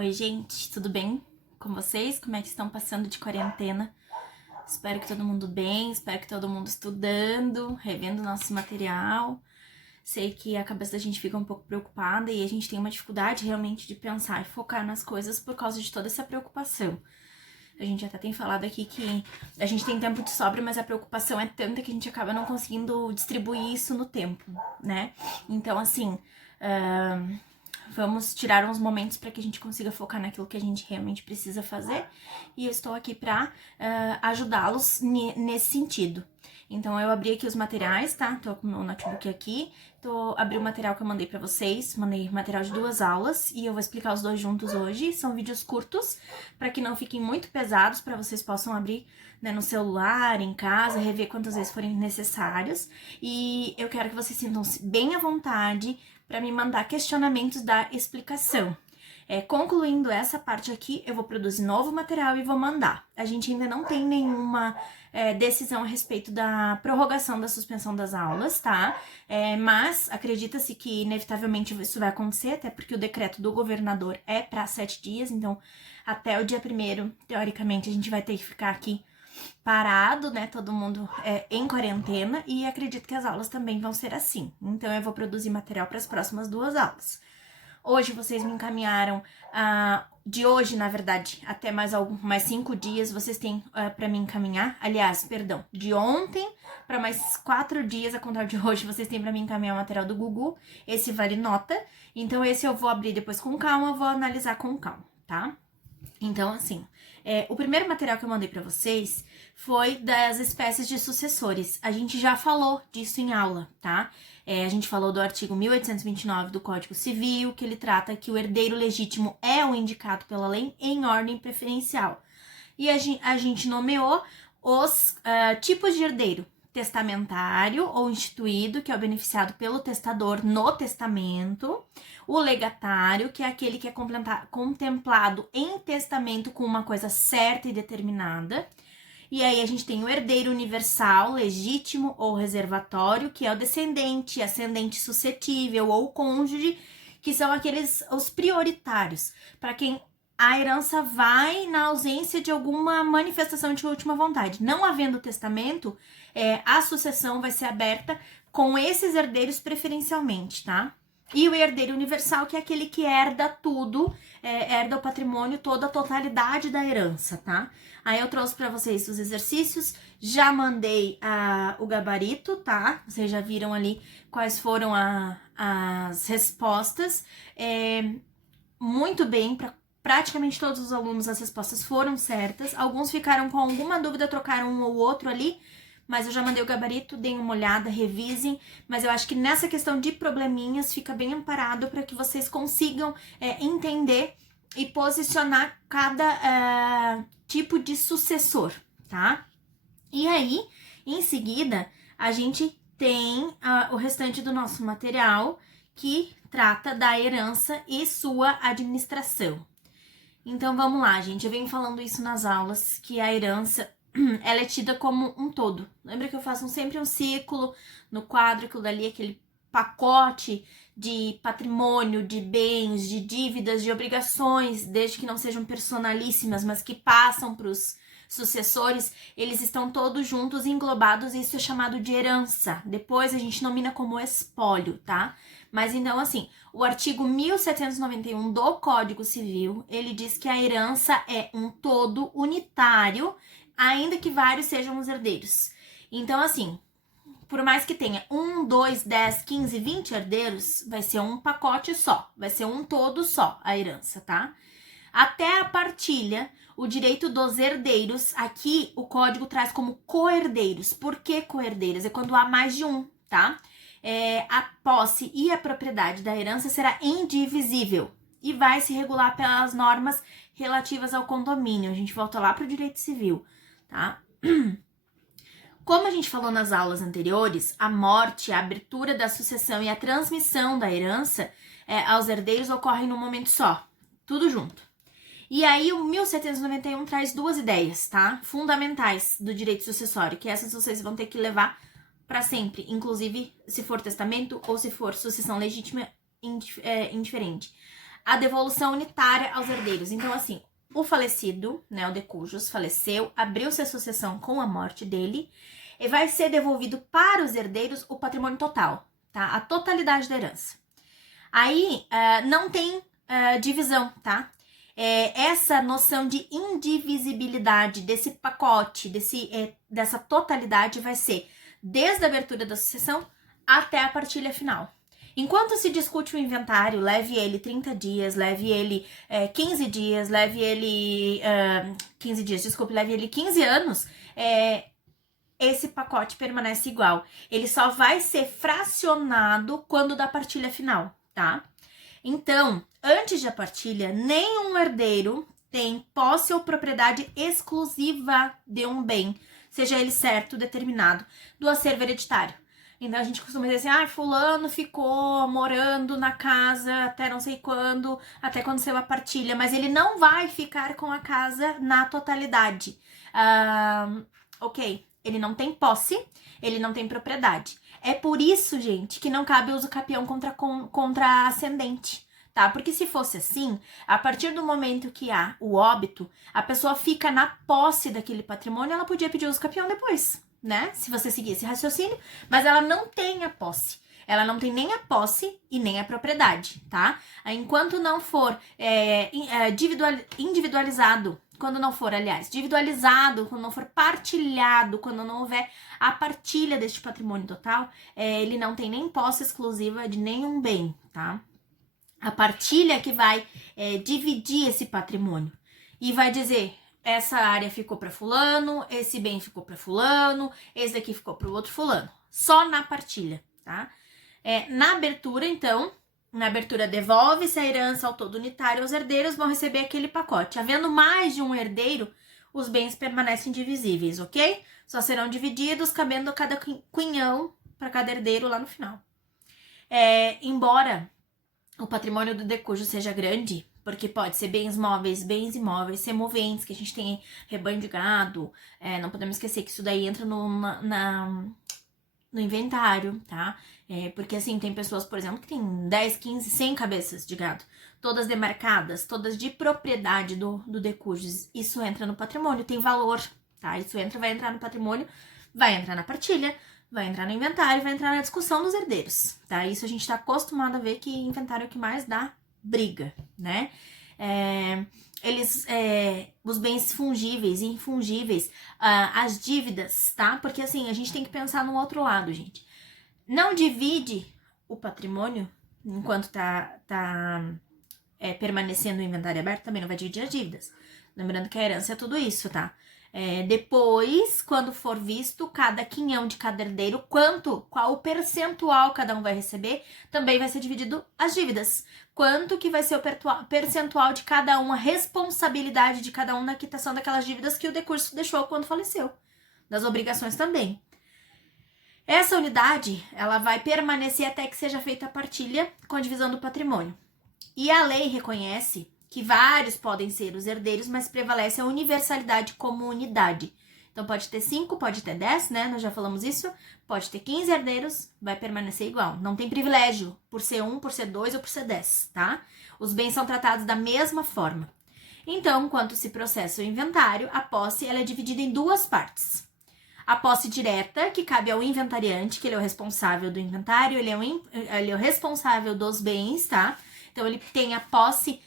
Oi, gente, tudo bem com vocês? Como é que estão passando de quarentena? Espero que todo mundo bem, espero que todo mundo estudando, revendo nosso material. Sei que a cabeça da gente fica um pouco preocupada e a gente tem uma dificuldade realmente de pensar e focar nas coisas por causa de toda essa preocupação. A gente até tem falado aqui que a gente tem tempo de sobra, mas a preocupação é tanta que a gente acaba não conseguindo distribuir isso no tempo, né? Então, assim, vamos tirar uns momentos para que a gente consiga focar naquilo que a gente realmente precisa fazer. E eu estou aqui para ajudá-los nesse sentido. Então, eu abri aqui os materiais, tá? Tô com o meu notebook aqui. Abri o material que eu mandei pra vocês. Mandei material de 2 aulas e eu vou explicar os dois juntos hoje. São vídeos curtos, para que não fiquem muito pesados, para vocês possam abrir, né, no celular, em casa, rever quantas vezes forem necessários. E eu quero que vocês sintam-se bem à vontade para me mandar questionamentos da explicação. Concluindo essa parte aqui, eu vou produzir novo material e vou mandar. A gente ainda não tem nenhuma decisão a respeito da prorrogação da suspensão das aulas, tá? Mas acredita-se que inevitavelmente isso vai acontecer, até porque o decreto do governador é para 7 dias, então até o dia 1º, teoricamente, a gente vai ter que ficar aqui parado, né? Todo mundo em quarentena, e acredito que as aulas também vão ser assim. Então eu vou produzir material para as próximas 2 aulas. Hoje vocês me encaminharam, de hoje, na verdade, até mais 5 dias vocês têm para me encaminhar. Aliás, perdão, de ontem para mais 4 dias, a contar de hoje, vocês têm para me encaminhar o material do Gugu. Esse vale nota. Então, esse eu vou abrir depois com calma, vou analisar com calma, tá? Então, assim, o primeiro material que eu mandei para vocês foi das espécies de sucessores. A gente já falou disso em aula, tá? A gente falou do artigo 1829 do Código Civil, que ele trata que o herdeiro legítimo é o indicado pela lei em ordem preferencial. E a gente nomeou os tipos de herdeiro: testamentário ou instituído, que é o beneficiado pelo testador no testamento; o legatário, que é aquele que é contemplado em testamento com uma coisa certa e determinada. E aí a gente tem o herdeiro universal, legítimo ou reservatório, que é o descendente, ascendente suscetível ou cônjuge, que são os prioritários, para quem a herança vai na ausência de alguma manifestação de última vontade. Não havendo testamento, a sucessão vai ser aberta com esses herdeiros preferencialmente, tá? E o herdeiro universal, que é aquele que herda tudo, herda o patrimônio, toda a totalidade da herança, tá? Aí eu trouxe para vocês os exercícios, já mandei o gabarito, tá? Vocês já viram ali quais foram as respostas. Muito bem, para praticamente todos os alunos as respostas foram certas. Alguns ficaram com alguma dúvida, trocaram um ou outro ali, mas eu já mandei o gabarito, deem uma olhada, revisem. Mas eu acho que nessa questão de probleminhas fica bem amparado para que vocês consigam entender e posicionar cada tipo de sucessor, tá? E aí, em seguida, a gente tem o restante do nosso material, que trata da herança e sua administração. Então vamos lá, gente. Eu venho falando isso nas aulas, que a herança ela é tida como um todo. Lembra que eu faço sempre um círculo no quadro, aquilo dali, aquele pacote de patrimônio, de bens, de dívidas, de obrigações, desde que não sejam personalíssimas, mas que passam para os sucessores, eles estão todos juntos, englobados, e isso é chamado de herança. Depois a gente nomina como espólio, tá? Mas então, assim, o artigo 1791 do Código Civil, ele diz que a herança é um todo unitário, ainda que vários sejam os herdeiros. Então, assim, por mais que tenha 1, 2, 10, 15, 20 herdeiros, vai ser um pacote só, vai ser um todo só a herança, tá? Até a partilha, o direito dos herdeiros, aqui o código traz como co-herdeiros. Por que co-herdeiros? É quando há mais de um, tá? A posse e a propriedade da herança será indivisível e vai se regular pelas normas relativas ao condomínio. A gente volta lá para o direito civil, tá? Como a gente falou nas aulas anteriores, a morte, a abertura da sucessão e a transmissão da herança aos herdeiros ocorrem num momento só, tudo junto. E aí o 1791 traz 2 ideias, tá? Fundamentais do direito sucessório, que essas vocês vão ter que levar para sempre, inclusive se for testamento ou se for sucessão legítima indiferente. a devolução unitária aos herdeiros. Então, assim, o falecido, né, o de cujus, faleceu, abriu-se a sucessão com a morte dele, e vai ser devolvido para os herdeiros o patrimônio total, tá? A totalidade da herança. Aí, não tem divisão, tá? Essa noção de indivisibilidade desse pacote, dessa totalidade vai ser desde a abertura da sucessão até a partilha final. Enquanto se discute o inventário, leve ele 30 dias, leve ele 15 dias, leve ele 15 dias, desculpe, leve ele 15 anos, esse pacote permanece igual. Ele só vai ser fracionado quando da partilha final, tá? Então, antes da partilha, nenhum herdeiro tem posse ou propriedade exclusiva de um bem, seja ele certo, determinado, do acervo hereditário. Então, a gente costuma dizer assim, fulano ficou morando na casa até não sei quando, até quando saiu a partilha, mas ele não vai ficar com a casa na totalidade. Ok, ele não tem posse, ele não tem propriedade. É por isso, gente, que não cabe uso capião contra ascendente, tá? Porque se fosse assim, a partir do momento que há o óbito, a pessoa fica na posse daquele patrimônio, ela podia pedir uso capião depois, né? Se você seguir esse raciocínio, mas ela não tem a posse. Ela não tem nem a posse e nem a propriedade, tá? Enquanto não for individualizado, quando não for, aliás, individualizado, quando não for partilhado, quando não houver a partilha deste patrimônio total, ele não tem nem posse exclusiva de nenhum bem, tá? A partilha que vai dividir esse patrimônio e vai dizer, essa área ficou para fulano, esse bem ficou para fulano, esse daqui ficou para o outro fulano. Só na partilha, tá? Na abertura, então, na abertura devolve-se a herança ao todo unitário, os herdeiros vão receber aquele pacote. Havendo mais de um herdeiro, os bens permanecem divisíveis, ok? Só serão divididos, cabendo cada quinhão para cada herdeiro lá no final. Embora o patrimônio do decujo seja grande, porque pode ser bens móveis, bens imóveis, semoventes, que a gente tem rebanho de gado, não podemos esquecer que isso daí entra no inventário, tá? Porque assim, tem pessoas, por exemplo, que tem 10, 15, 100 cabeças de gado, todas demarcadas, todas de propriedade do decujus. Isso entra no patrimônio, tem valor, tá? Isso vai entrar no patrimônio, vai entrar na partilha, vai entrar no inventário, vai entrar na discussão dos herdeiros, tá? Isso a gente tá acostumado a ver que inventário é o que mais dá briga, né? Os bens fungíveis e infungíveis, as dívidas, tá? Porque assim, a gente tem que pensar no outro lado, gente. Não divide o patrimônio enquanto tá permanecendo o inventário aberto, também não vai dividir as dívidas. Lembrando que a herança é tudo isso, tá? Depois, quando for visto cada quinhão de cada herdeiro, qual o percentual cada um vai receber, também vai ser dividido as dívidas. Quanto que vai ser o percentual de cada um, a responsabilidade de cada um na quitação daquelas dívidas que o decurso deixou quando faleceu. Das obrigações também. Essa unidade, ela vai permanecer até que seja feita a partilha com a divisão do patrimônio. E a lei reconhece que vários podem ser os herdeiros, mas prevalece a universalidade como unidade. Então, pode ter 5, pode ter 10, né? Nós já falamos isso. Pode ter 15 herdeiros, vai permanecer igual. Não tem privilégio por ser 1, por ser 2 ou por ser 10, tá? Os bens são tratados da mesma forma. Então, quando se processa o inventário, a posse ela é dividida em duas partes. A posse direta, que cabe ao inventariante, que ele é o responsável do inventário, ele é o responsável dos bens, tá? Então, ele tem a posse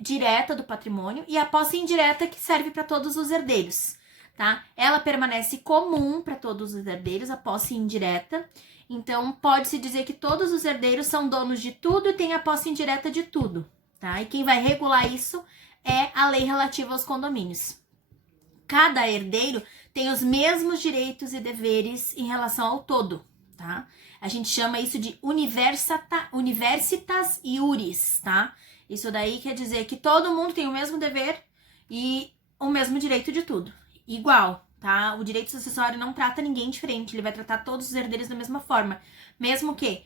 direta do patrimônio e a posse indireta que serve para todos os herdeiros, tá? Ela permanece comum para todos os herdeiros, a posse indireta. Então, pode-se dizer que todos os herdeiros são donos de tudo e têm a posse indireta de tudo, tá? E quem vai regular isso é a lei relativa aos condomínios. Cada herdeiro tem os mesmos direitos e deveres em relação ao todo, tá? A gente chama isso de universitas iuris, tá? Isso daí quer dizer que todo mundo tem o mesmo dever e o mesmo direito de tudo. Igual, tá? O direito sucessório não trata ninguém diferente, ele vai tratar todos os herdeiros da mesma forma. Mesmo que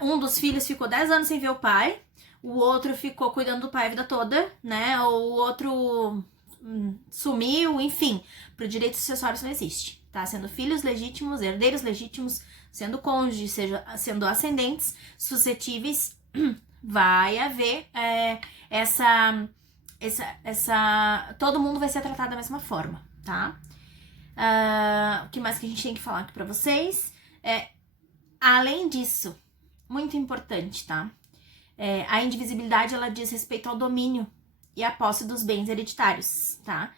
um dos filhos ficou 10 anos sem ver o pai, o outro ficou cuidando do pai a vida toda, né? Ou o outro sumiu, enfim. Pro direito sucessório isso não existe, tá? Sendo filhos legítimos, herdeiros legítimos, sendo cônjuges, sendo ascendentes, suscetíveis, Vai haver todo mundo vai ser tratado da mesma forma, tá? O que mais que a gente tem que falar aqui pra vocês? Além disso, muito importante, tá? A indivisibilidade, ela diz respeito ao domínio e à posse dos bens hereditários, tá?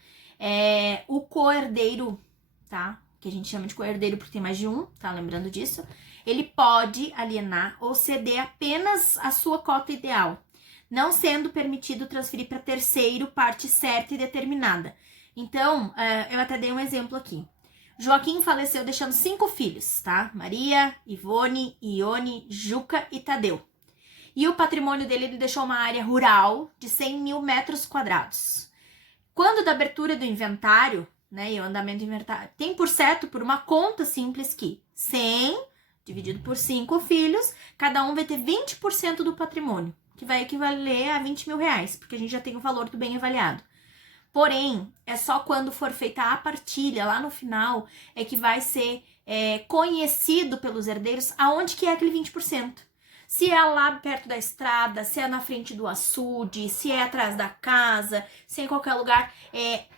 O coerdeiro, tá? Que a gente chama de coerdeiro porque tem mais de um, tá? Lembrando disso. Ele pode alienar ou ceder apenas a sua cota ideal, não sendo permitido transferir para terceiro parte certa e determinada. Então, eu até dei um exemplo aqui. Joaquim faleceu deixando 5 filhos, tá? Maria, Ivone, Ione, Juca e Tadeu. E o patrimônio dele, ele deixou uma área rural de 100 mil metros quadrados. Quando da abertura do inventário, né, e o andamento do inventário, tem por certo, por uma conta simples que 100 dividido por 5 filhos, cada um vai ter 20% do patrimônio, que vai equivaler a 20 mil reais, porque a gente já tem o valor do bem avaliado. Porém, é só quando for feita a partilha, lá no final, é que vai ser conhecido pelos herdeiros aonde que é aquele 20%. Se é lá perto da estrada, se é na frente do açude, se é atrás da casa, se é em qualquer lugar.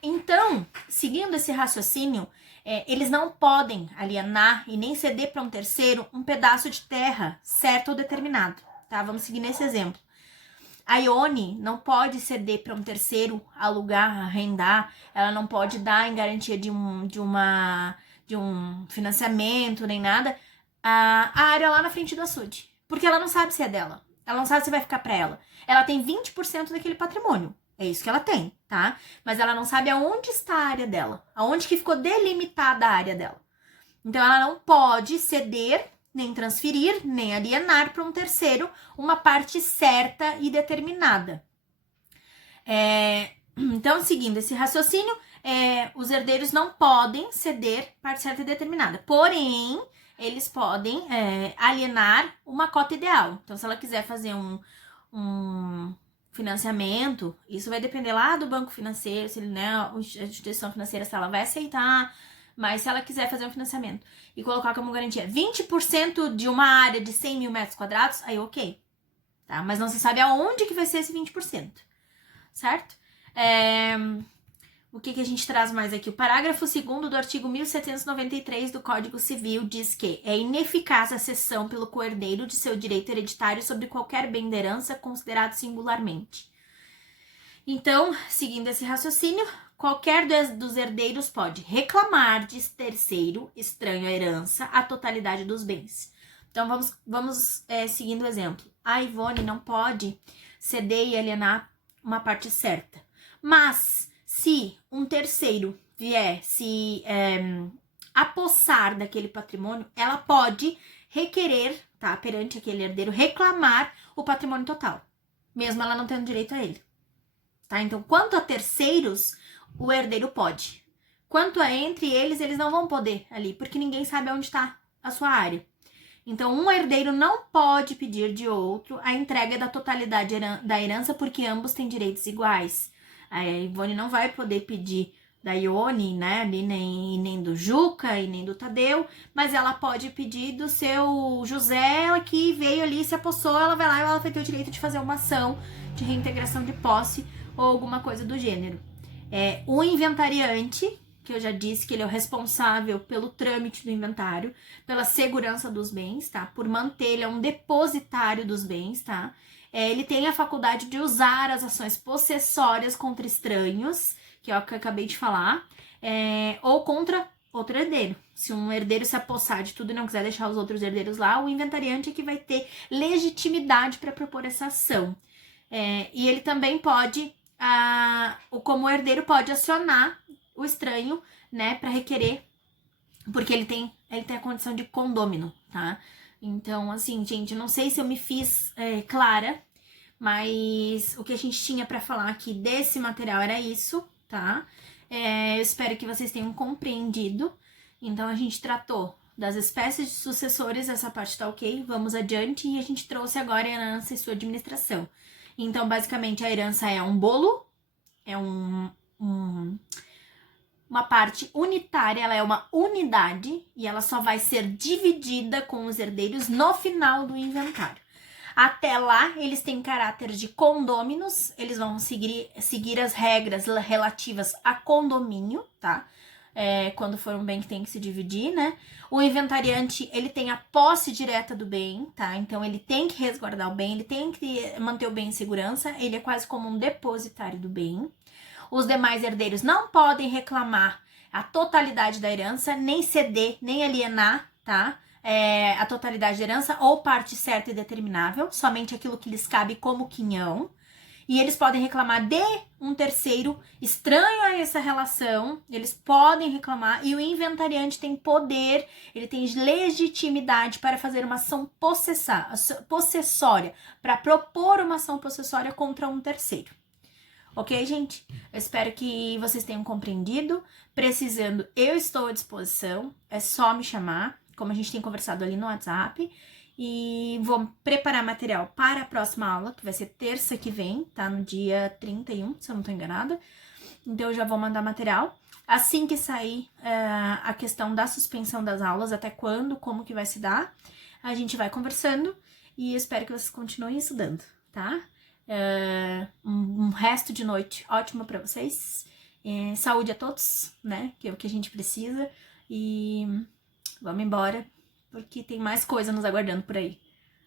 Então, seguindo esse raciocínio, eles não podem alienar e nem ceder para um terceiro um pedaço de terra certo ou determinado, tá? Vamos seguir nesse exemplo. A Ione não pode ceder para um terceiro, alugar, arrendar, ela não pode dar em garantia de um financiamento nem nada a área lá na frente do açude, porque ela não sabe se é dela, ela não sabe se vai ficar para ela. Ela tem 20% daquele patrimônio, é isso que ela tem, tá? Mas ela não sabe aonde está a área dela, aonde que ficou delimitada a área dela. Então ela não pode ceder, nem transferir, nem alienar para um terceiro uma parte certa e determinada. Então, seguindo esse raciocínio, os herdeiros não podem ceder parte certa e determinada. Porém, eles podem alienar uma cota ideal. Então, se ela quiser fazer um financiamento, isso vai depender lá do banco financeiro, se ele, né, a instituição financeira, se ela vai aceitar. Mas se ela quiser fazer um financiamento e colocar como garantia 20% de uma área de 100 mil metros quadrados, aí ok, tá? Mas não se sabe aonde que vai ser esse 20%, certo? O que a gente traz mais aqui? O parágrafo 2º do artigo 1793 do Código Civil diz que é ineficaz a cessão pelo coerdeiro de seu direito hereditário sobre qualquer bem da herança considerado singularmente. Então, seguindo esse raciocínio, qualquer dos herdeiros pode reclamar de terceiro estranho à herança a totalidade dos bens. Então, vamos seguindo o exemplo. A Ivone não pode ceder e alienar uma parte certa. Mas, se um terceiro vier se apossar daquele patrimônio, ela pode requerer, tá, perante aquele herdeiro, reclamar o patrimônio total, mesmo ela não tendo direito a ele. Tá? Então, quanto a terceiros, o herdeiro pode. Quanto a entre eles, eles não vão poder ali, porque ninguém sabe onde está a sua área. Então, um herdeiro não pode pedir de outro a entrega da totalidade da herança, porque ambos têm direitos iguais. A Ivone não vai poder pedir da Ione, né, nem do Juca e nem do Tadeu, mas ela pode pedir do seu José, que veio ali e se apossou, ela vai lá e ela vai ter o direito de fazer uma ação de reintegração de posse ou alguma coisa do gênero. O inventariante, que eu já disse que ele é o responsável pelo trâmite do inventário, pela segurança dos bens, tá? Por manter, ele é um depositário dos bens, tá? Ele tem a faculdade de usar as ações possessórias contra estranhos, que é o que eu acabei de falar, ou contra outro herdeiro. Se um herdeiro se apossar de tudo e não quiser deixar os outros herdeiros lá, o inventariante é que vai ter legitimidade para propor essa ação. E ele também pode, como herdeiro, pode acionar o estranho, né, para requerer, porque ele tem a condição de condômino, tá? Então, assim, gente, não sei se eu me fiz clara, mas o que a gente tinha para falar aqui desse material era isso, tá? Eu espero que vocês tenham compreendido. Então, a gente tratou das espécies de sucessores, essa parte tá ok, vamos adiante, e a gente trouxe agora a herança e sua administração. Então, basicamente, a herança é um bolo, é uma parte unitária, ela é uma unidade e ela só vai ser dividida com os herdeiros no final do inventário. Até lá, eles têm caráter de condôminos, eles vão seguir as regras relativas a condomínio, tá? Quando for um bem que tem que se dividir, né? O inventariante, ele tem a posse direta do bem, tá? Então, ele tem que resguardar o bem, ele tem que manter o bem em segurança, ele é quase como um depositário do bem. Os demais herdeiros não podem reclamar a totalidade da herança, nem ceder, nem alienar, tá? A totalidade da herança ou parte certa e determinável, somente aquilo que lhes cabe como quinhão. E eles podem reclamar de um terceiro estranho a essa relação, eles podem reclamar, e o inventariante tem poder, ele tem legitimidade para fazer uma ação possessória, para propor uma ação possessória contra um terceiro. Ok, gente? Eu espero que vocês tenham compreendido. Precisando, eu estou à disposição, é só me chamar, como a gente tem conversado ali no WhatsApp. E vou preparar material para a próxima aula, que vai ser terça que vem, tá? No dia 31, se eu não tô enganada. Então, eu já vou mandar material. Assim que sair a questão da suspensão das aulas, até quando, como que vai se dar, a gente vai conversando. E eu espero que vocês continuem estudando, tá? Um resto de noite ótimo para vocês. Saúde a todos, né? Que é o que a gente precisa. E vamos embora, porque tem mais coisa nos aguardando por aí.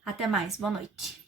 Até mais, boa noite.